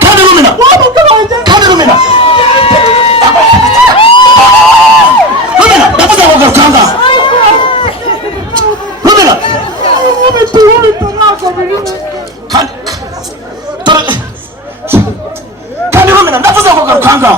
kandi rumina ndavuze ngo garukanga rumina kandi rumina ndavuze ngo garukanga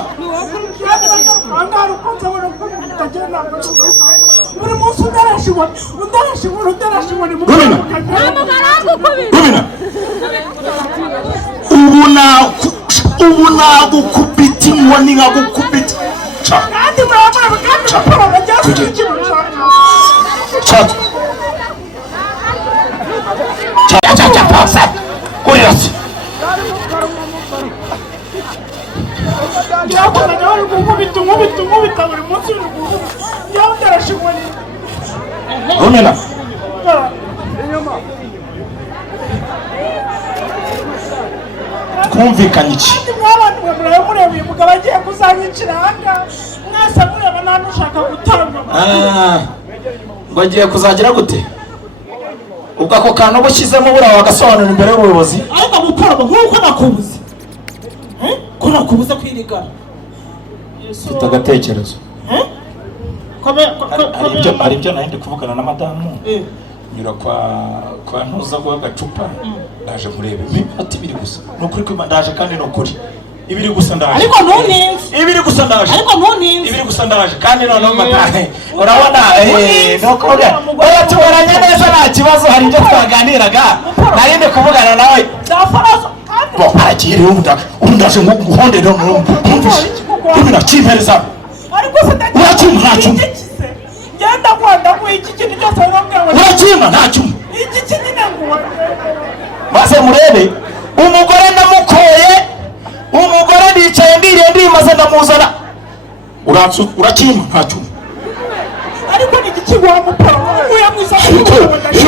ubu nagukubita inkoni nkagukubita rumina twumvikanye iki ngo agiye kuzagira gute ubwo ako kantu ubushyizemo buriya wagasobanura imbere y'ubuyobozi ariko gukorwa nk'uko nakubuze ko nakubuze kwirigana mfite agatekerezo hari ibyo nari ndi kuvugana na madamu nyura kwa ntuza guha agacupa ndaje murebe ati biri gusa ni ukuri ko ndaje kandi ni ukuri ibiri gusa ndaje ariko ntuninze ibiri gusa ndaje ariko ntuninze ibiri gusa ndaje kandi noneho madamu urabona nuko oya tubaranye neza nta kibazo hari ibyo twaganiraga nari ndi kuvugana nawe bo aragiye ubu ndaje nguhondere numvise ibina kimpereza ariko se ntacyo ngenda kwanda ko iki kintu cyose urambwira urakima ntacyo iki kintu ngo maze murebe umugore namukoye umugore ndicaye ndimaze ndamuzana urakima ntacyo ariko ni iki wa mupara uyamwiza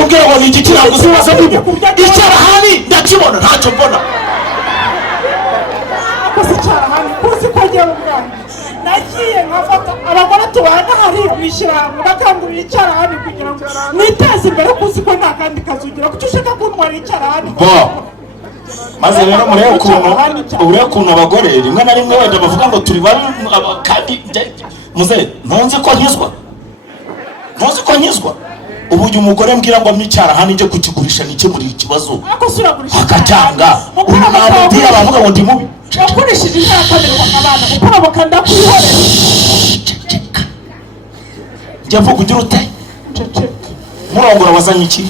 ubwira ngo ni iki kiraguze maze ndimo icara hani ndakibona ntacyo mbona kusi cyara hani kusi kwagera ubwanjye nagiye nkafata abagore tubana hari kwishyirahamwe bakangurira icyarahani kugira ngo niteze imbere kuzi ko nta kandi kazugira kuko ushaka kuntwara icyarahani maze rero murebe ukuntu abagore rimwe na rimwe wenda bavuga ngo turi babi kandi muze ntunzi ko nkizwa ubu uyu mugore mbwira ngo mpicyarahani njye kukigurisha nikemurira ikibazo akacyanga uyu namubwira bavuga ngo ndi mubi wakoresheje intakanirwa abana ukora ndakwihorera njya mvuga ugira ute murongora wazanye iki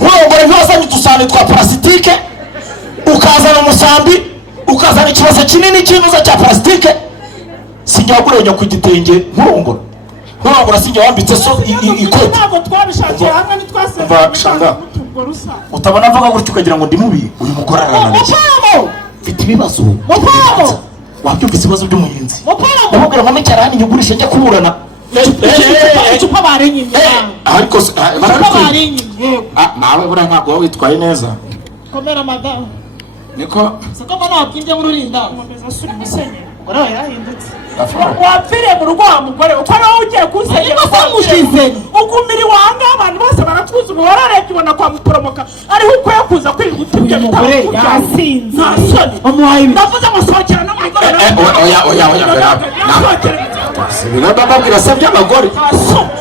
murongora ntiwazanye udusahane twa parasitike ukazana umusambi ukazana ikibazo kinini cy'inuza cya parasitike sinjya wagurenya ku gitenge murongora sinjya wambitse so ikoti ntabwo twabishakiye hamwe ntitwasezeranye utabona mvuga gutyo ukagira ngo ndi mubi uyu mugore arananiye mfite ibibazo wabyumvise ibibazo by'umuhinzi ndamubwira ngo mpicyarahani nyigurishe njya kuburana icupa barenyimye ariko nawe buriya ntabwo waba witwaye neza komera madamu niko siko mbona wabyimbye nk'ururinda nkomeza suri musenye uraho yarahindutse wapfiriye mu rugo wa mugore uko nawe ugiye kunsengera ukumira iwanga abantu bose barakuzi ubu wararebye ubona kwa muporomoka ariho ukwiye kuza kwirirwa utubye umugore yasinze nta soni ndavuze ngo sohokera n'umugore babwira se by'abagore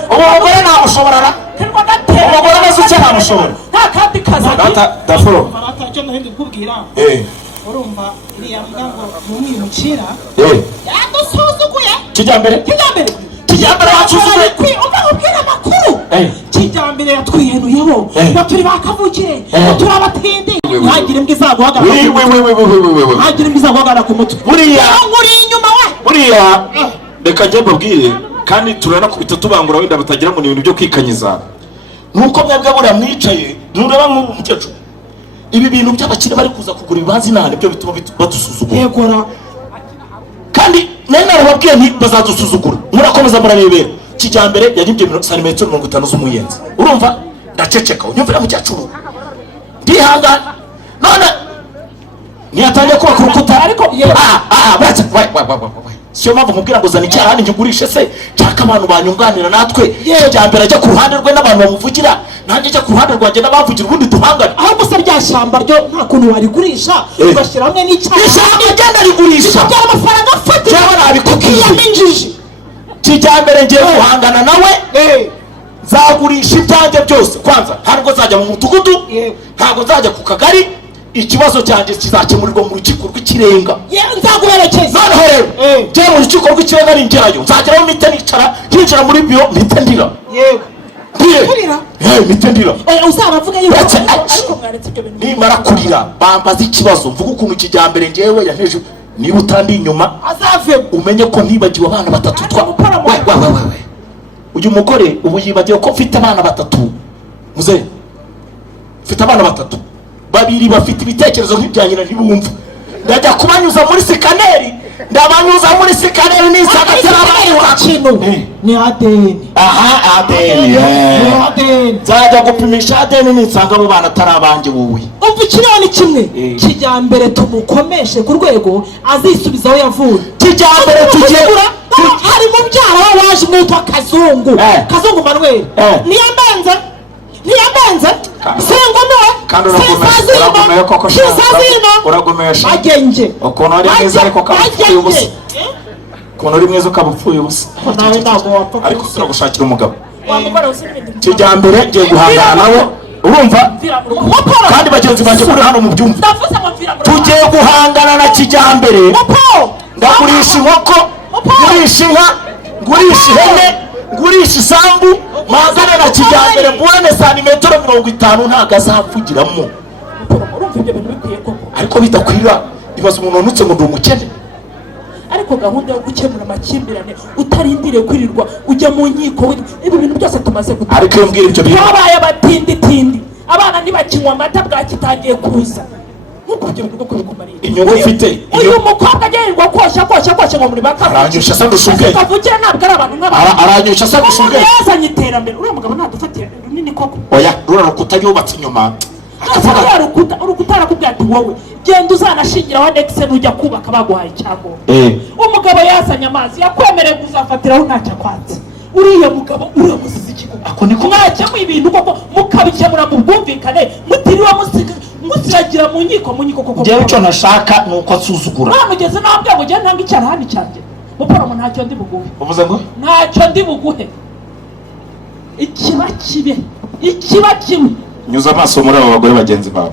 umugore ntamushobora umugore neza uke ntamushobora nta kandi kazi dafuro icyo nahindi kubwira urumva iriya mbwa ngo numwimukira yadusuzuguye kijyambere wacuzuye ubwira amakuru kijyambere yatwihenuyeho baturi bakavukire baturi abatindi ntagire imbwa izaguhagarara ku mutwe buriya uri inyuma we buriya reka njye mbabwire kandi turanakubita tubangura wenda batagira ngo ni ibintu byo kwikanyiza nuko mwebwe buriya mwicaye ntureba nk'umukecuru ibi bintu by'abakire bari kuza kugura ibibanza inaha nibyo bituma badusuzugura yegora kandi nari narababwiye nti bazadusuzugura murakomeza murarebera kijyambere yagibye santimetero 50 z'umuyenzi urumva ndaceceka unyumvira mukecuru ndihangana none niyatangiye kubaka urukuta ariko siyo mpamvu nkubwira ngo zana icyaha njye se nshaka abantu banyunganira natwe kijyambere ajya ku ruhande rwe n'abantu bamuvugira nanjye njya ku ruhande rwanjye n'abavugira ubundi duhangane. ahubwo se rya shyamba ryo nta kuntu warigurisha ugashyira hamwe n'icyaha ishyamba agenda rigurisha bikabyara amafaranga afatika cyangwa nabikubwiye yamenjije kijyambere ngiye guhangana nawe zagurisha ibyanjye byose. Kwanza ntabwo nzajya mu mudugudu, ntabwo nzajya ku kagari, ikibazo cyanjye kizakemurirwa mu rukiko rw'ikirenga. nzaguherekeza noneho rero njye mu rukiko rw'ikirenga ningerayo nzageraho mpite nicara hinjira muri biro mpite ndira. mpite ndira uzabavuga yuko ariko mwaretse ibyo bintu. nimara kurira bambaza ikibazo mvuga ukuntu kijyambere njyewe yanteje. niba utandi inyuma azave umenye ko ntibagiwe abana batatu uyu mugore ubu yibagiwe ko mfite abana batatu. muze mfite abana batatu, babiri bafite ibitekerezo nk'ibya nyina ntibumva. ndajya kubanyuza muri sikaneri, ndabanyuza muri sikaneri nisanga cyarabaye ni ADN. aha ADN nzajya gupimisha ADN nisanga abo bana atari abanjye wowe. umva ikironi kimwe kijyambere tumukomeshe ku rwego azisubiza aho yavuye. kijyambere tugiye hari mubyara we waje mwitwa Kazungu Manuel niyambenze sengo no kandi uragomeye koko uragomesha agenge ukuntu ari mwiza ariko kapfuye ubusa. ukuntu uri mwiza ukabupfuye ubusa ariko turagushakira umugabo. kijyambere ngiye guhangana nawe urumva, kandi bagenzi banjye muri hano mu byumva tugiye guhangana na kijyambere. ndagurisha inkoko, ngurisha inka, ngurisha ihene, ngurisha isambu, mpangane na kijyambere mbone santimetero 50 ntago azavugiramo. ariko bidakwira bibaza umuntu wanutse ngo ndi umukene. ariko gahunda yo gukemura amakimbirane utarindiriye kwirirwa ujya mu nkiko, ibi bintu byose tumaze gutanga. ariko iyo mbwira ibyo bintu twabaye abatinditindi, abana ntibakinywa amata bwakitangiye kuza. inyungu ufite uyu mukobwa agenerwa kosha ngo muri baka aranyusha asa ndushumbwe kavukira ntabwo ari abantu nk'abantu aranyusha asa ndushumbwe yazanye iterambere. uriya mugabo ntadufatiye runini koko. oya rura rukuta yubatse inyuma akavuga urukuta arakubwira ati wowe genda uzanashingiraho nexe nujya kubaka baguhaye icyangombwa. umugabo yazanye amazi yakwemereye kuzafatiraho ntacyo akwatse. uriya mugabo uramusize ikigo mwajyamo ibintu koko mukabikemura mu bwumvikane mutiriwe musiragira mu nkiko koko. njyewe icyo nashaka ni uko nsuzugura. namugeze nambwe ngo ugende ntange icyarahani cyanjye muporomo ntacyo ndi buguhe. uvuze ngo ntacyo ndi buguhe. ikiba kibe nyuza amaso muri abo bagore bagenzi bawe.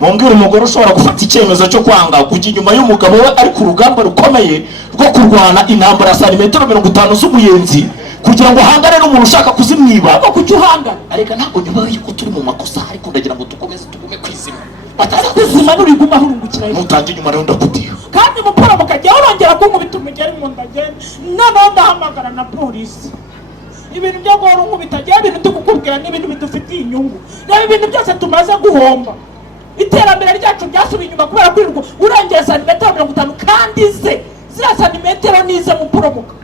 mumbwire umugore ushobora gufata icyemezo cyo kwanga kujya inyuma y'umugabo we ari ku rugamba rukomeye rwo kurwana intambara ya santimetero 50 z'umuyenzi kugira ngo ahangane n'umuntu ushaka kuzimwiba. ariko kuki uhangana? ariko ntabwo nyuma y'uko turi mu makosa ariko ndagira ngo tugume kwizima. batazakuzima n'uriguma hurungukira mutange inyuma rero ndakutiye. kandi mupora mukajya urongera kunkubita umugeri mu ndagenda noneho ndahamagara na polisi. ibintu byo guhora unkubita njyewe ibintu tukukubwira n'ibintu bidufitiye inyungu. reba ibintu byose tumaze guhomba. iterambere ryacu ryasubiye inyuma kubera kwirirwa urengera santimetero 50 kandi ziriya santimetero nize muporomoka.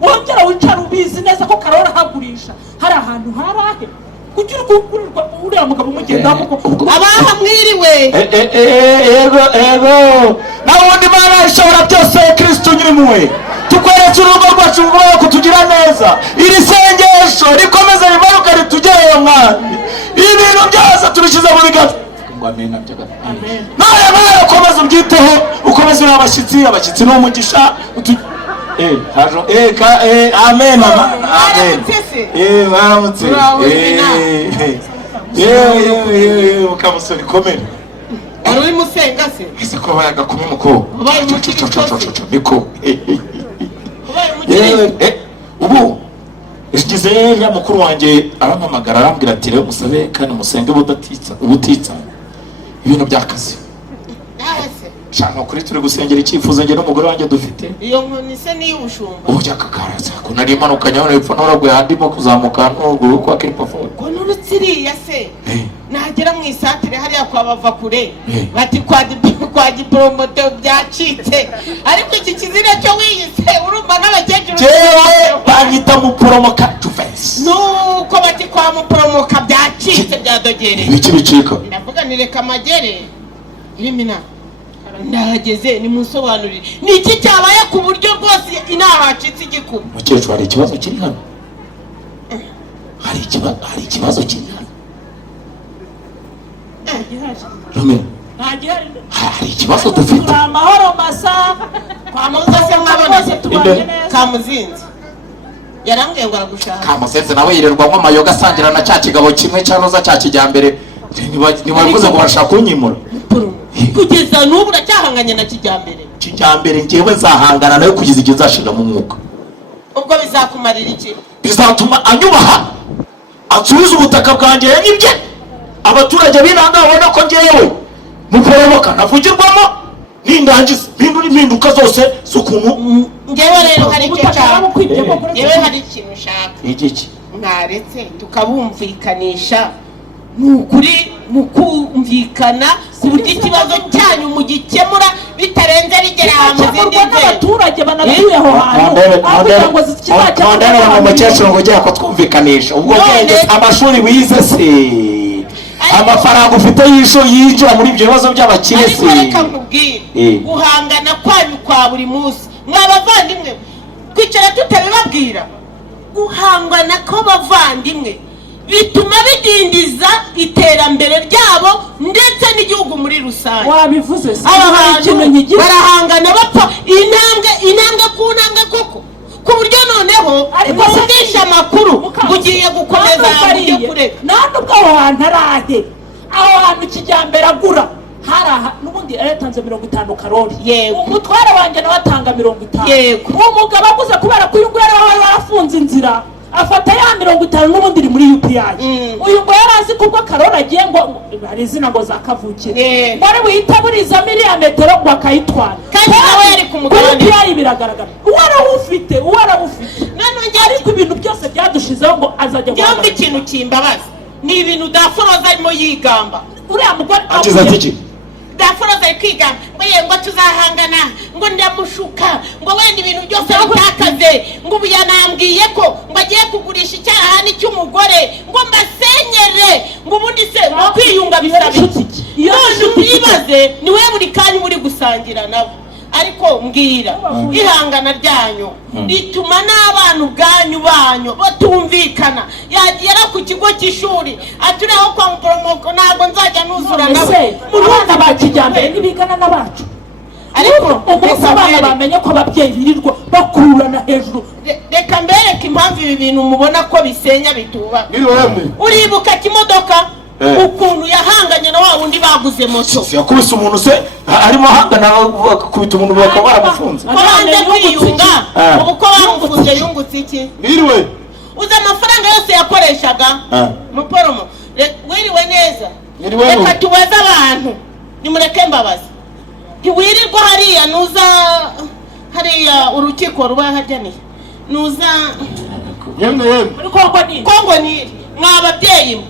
wongera wicara ubizi neza ko Karora hagurisha hari ahantu harahe kugira kugurirwa uriya mugabo umugenda abaha mwiriwe. ego nawe undi Mana ishobora byose Kristo nyirimuwe tukweretse urugo rwacu rwo kutugira neza. iri sengesho rikomeza rimanuka ritugeye mwami, ibintu byose tubishyize mu biganza. amen. nawe ukomeza ubyiteho, ukomeza uri abashyitsi n'umugisha amen. Mwaramutse mukamusoni komera. wari uri musenga se? ese ko bayaga kumi muko ubaye umukiri niko ubu igize ya mukuru wanjye arampamagara arambwira ati rero musabe kandi musenge ubutitsa ibintu by'akazi. shaka kuri turi gusengera icyifuzo njye n'umugore wanjye dufite. iyo nkoni se ni y'ubushumba ujya kakaraza ko nari imanuka nyawe epfo n'uragwe handimo kuzamuka n'uruguru kwa kiripafo ko n'urutsiriya se nagera mu isatire hariya kwa bava kure bati kwa diporomoto byacitse. ariko iki kizira cyo wiyise urumva n'abakecuru jewe banyita muporomoka Juventus nuko bati kwa muporomoka byacitse byadogereye ibiki bicika. ndavuga ni reka amagere irimina ndahageze nimusobanurire ni iki cyabaye ku buryo bwose inaha hacitse igikuba. Mukecuru hari ikibazo kiri hano, hari ikibazo kiri hano. Hari ikibazo dufite. Amahoro masa kwa Muzase mwaboneze tubanye neza. Kamuzinzi yarambwiye ngo aragushaka. Kamuzinzi nawe yirirwa nko mayoga asangira na cya kigabo kimwe cyanoza cya kijyambere. Ntibavuze ngo barashaka kunyimura. Kugeza n'ubu uracyahanganye na kijyambere. Ngewe nzahangana nayo kugeza igihe nzashira mu mwuka. Ubwo bizakumarira iki? Bizatuma anyubaha, asubiza ubutaka bwanjye yanyibye. Abaturage binanga babona ko ngewe muporomoka navugirwamo nindangiza impinduka zose z'ukuntu. Ngewe rero hari icyo cyane, ngewe hari ikintu ushaka. Iki mwaretse tukabumvikanisha nukuri mukumvikana ku buryo ikibazo cyanyu mugikemura bitarenze bigera mu zindi nzego. Abaturage banatuye aho hantu kondana mu mukecuru ngo ujya ko twumvikanisha ubwo bwenge amashuri wize se amafaranga ufite yinjira muri ibyo bibazo by'abakire se. Ariko reka nkubwire guhangana kwanyu kwa buri munsi mwabavandimwe kwicara tutabibabwira. Guhangana kw'abavandimwe bituma bidindiza iterambere ryabo ndetse n'igihugu muri rusange. Wabivuze se abantu barahangana bapfa intambwe ku ntambwe koko ku buryo noneho bumvisha amakuru bugiye gukomeza buryo kure. None ubwo aho hantu arahe aho hantu kijyambere agura haraha n'ubundi yatanze 50 karori. Umutware wanjye nawe atanga 50. Umugabo aguze kubera ko uyu nguyu yari warafunze inzira afata ya 50 n'ubundi iri muri UPI. Uyu ngo yarazi kuko karori agiye ngo ari izina ngo zakavukire bari wihita buriza milimetero ngo akayitwara kandi nawe yari ku mugabane. UPI biragaragara uwarawufite none ariko ibintu byose byadushizeho ngo azajya byombi. Ikintu kimbabaza ni ibintu Daforoza arimo yigamba. Uriya mugore agize ati Daforoza ari kwigamba ngo tuzahangana ngo ndamushuka ngo wenda ibintu byose bitakaze ngo ubu yanambwiye ko ngo agiye kugurisha icyarahani cy'umugore ngo mbasenyere ngo ubundi se ngo kwiyunga bisaba iki. None ubibaze ni we buri kanya uri gusangira nabo. Ariko mbwira ihangana ryanyu rituma n'abantu banyu batumvikana. Yagera ku kigo cy'ishuri aturiho kwa muporomoko ntabwo nzajya nuzura nawe. Abana bakijyambere nibigana n'abacu ariko umubana bamenye ko ababyeyi birirwa bakurana hejuru. Reka mbereke impamvu ibi bintu mubona ko bisenya bituba. Uribuka kimodoka ukuntu yahanganye na wa wundi baguze moto. Yakubise umuntu se arimo hangana kubita umuntu bakaba baramufunze. Banze kwiyunga ubu ko bamufunze yungutse iki? Wiriwe uza amafaranga yose yakoreshaga muporomo. Wiriwe neza. Reka tubaze abantu nimureke mbabazi. Ntiwirirwa hariya nuza hariya urukiko ruba hajyaniye nuza yemwe Kongo ni mwababyeyi.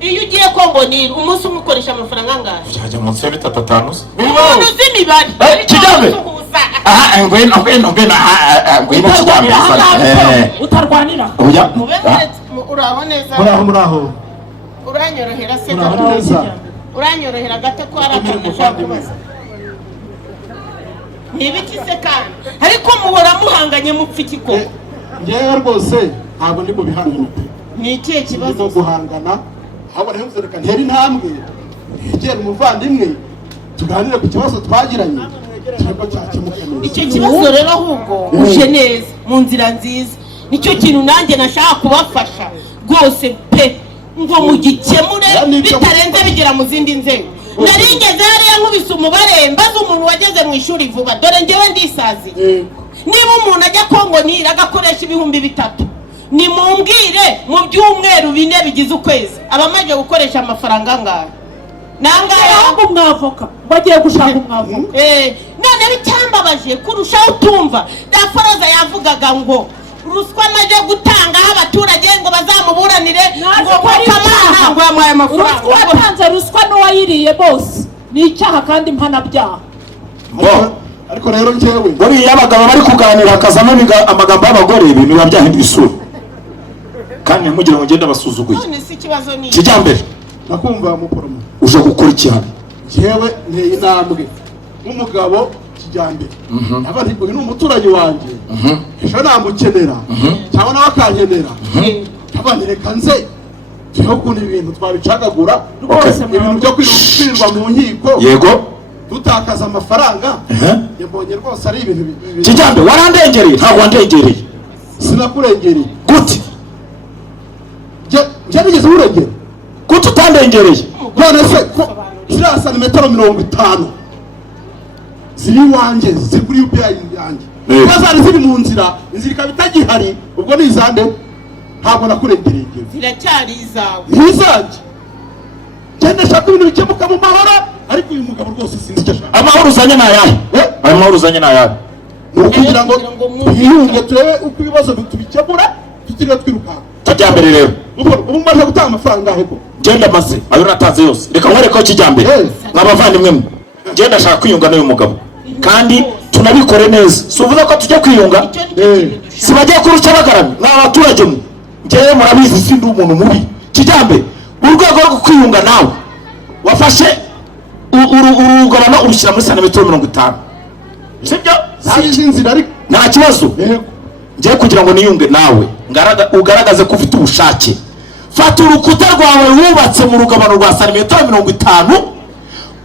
Iyo ugiye Kongo ni umunsi umukoresha amafaranga angahe? Cyajya munsi ya 3-5 se. Umuntu z'imibare. Kijambe. Ngweno utarwanira. Oya. Uraho neza. Muraho. Uranyorohera se. Uranyorohera gato ko arakandaza. Nibiki se kandi. Ariko muhora muhanganye mupfikiko. Ngewe rwose ntabwo ndi mu bihangano. Ni ikihe kibazo guhangana? Haba rero reka ntera intambwe. Egera umuvandimwe tuganire ku kibazo twagiranye. Icyo kibazo rero ahubwo uje neza mu nzira nziza. Nicyo kintu nanjye nashaka kubafasha rwose pe ngo mugikemure bitarenze bigera mu zindi nzego. Naringeze hariya nkubise umubare mbaza umuntu wageze mu ishuri vuba dore ngewe ndisazi. Niba umuntu ajya Kongo nira agakoresha 3,000 nimumbwire mu byumweru 4 bigize ukwezi abamaje gukoresha amafaranga angahe? Nangaye ahubwo mwavoka bagiye gushaka umwavoka. None bicyambabaje kurushaho tumva Daforoza yavugaga ngo ruswa amaje gutanga abaturage ngo bazamuburanire ngo Kamana ngo yamuhaye amafaranga. Watanze ruswa n'uwayiriye bose ni icyaha kandi mpana byaha. Ariko rero ngewe bari y'abagabo bari kuganira akazamo amagambo y'abagore ibintu biba byahinduye isura kandi mugira ngo ngende basuzuguye. None si kibazo ni kijyambere nakumva muporomo uje gukora iki hano? Ngewe nteye intambwe nk'umugabo kijyambere aba nti uyu ni umuturanyi wanjye ejo namukenera cyangwa nawe akankenera aba reka nze tuho ukuntu ibintu twabicagagura ibintu byo kwirirwa mu nkiko yego dutakaza amafaranga yabonye rwose ari ibintu kijyambere warandengereye ntabwo wandengereye sinakurengereye gute njye nigeze urengera gute utandengereye none se ko ziriya santimetero 50 ziri iwanjye ziri kuri UPI yanjye kuba zari ziri mu nzira inzira ikaba itagihari ubwo ni izande ntabwo nakurengereye ziracyari izawe ntizanjye genda shaka ibintu bikemuka mu mahoro ariko uyu mugabo rwose sinzi icyo ashaka amahoro uzanye ni ayahe ayo mahoro uzanye ni ayahe ni ukugira ngo twiyunge turebe uko ibibazo tubikemura tutiriwe twirukanka kijyambere rero ubu maze gutanga amafaranga ahe ko genda maze ayo natanze yose reka nkwereke ko kijyambere nk'abavandimwe mwe genda ashaka kwiyunga n'uyu mugabo kandi tunabikore neza si uvuze ko tujya kwiyunga si bagiye kuruca bagaramye ni abaturage mwe njyewe murabizi sindi umuntu mubi kijyambere urwego rwo kwiyunga nawe wafashe urugabano urushyira muri santimetero 50 sibyo si inzira ariko nta kibazo ngiye kugira ngo niyunge nawe ugaragaze ko ufite ubushake fata urukuta rwawe wubatse mu rugabano rwa santimetero 50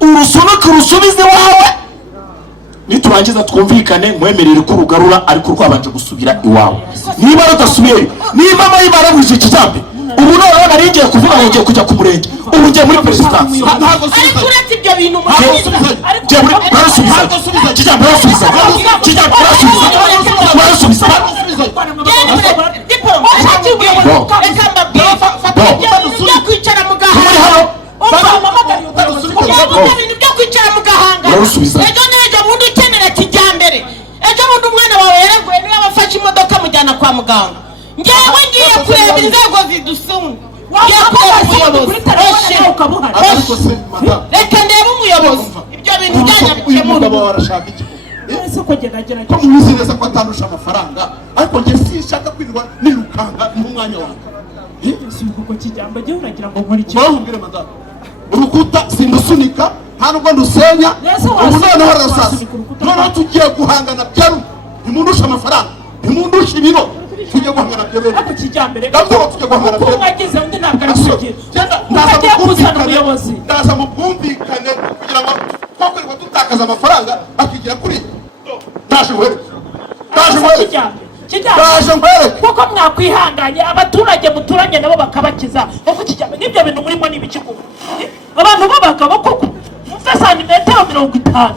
urusunuke urusubize iwawe niturangiza twumvikane nkwemerere ko urugarura ariko rwabanje gusubira iwawe niba rudasubiye niba mayibara buje kijyambere ubu noneho nari ngiye kuvuga ngo ngiye kujya ku murenge ubu ngiye muri perezidansi ariko uretse ibyo bintu ngiye muri barasubiza kijyambere barasubiza kijyambere barasubiza byo kwicara mu gahanga ejo n'ejo bundi ukenera kijyambere ejo bundi umwana wawe yaraguye niba bafashe imodoka mujyana kwa muganga ngewe ngiye kureba inzego zidusumba ngiye kureba umuyobozi reka ndebe umuyobozi ibyo bintu byajya bikemura warashaka iki ko muzi neza ko atandusha amafaranga ariko njye sinshaka kwirirwa nirukanga n'umwanya wanjye kuko kijyambere gihe uragira ngo nkore iki mwahubwire madamu urukuta sindusunika nta nubwo ndusenya ubu noneho arasasa noneho tugiye guhangana byaru ntimundusha amafaranga ntimundusha ibiro tugiye guhangana byaru ariko kijyambere ndabwo tugiye guhangana byaru mwagize undi ntabwo ari kugira ndaza mu bwumvikane kugira ngo twakwirirwa dutakaza amafaranga akigira kuri ndaje ngwere kuko mwakwihanganye abaturage muturanye nabo bakabakiza kuko kijyambere n'ibyo bintu murimo ni ibikigugu abantu b'abagabo koko mufite santimetero 50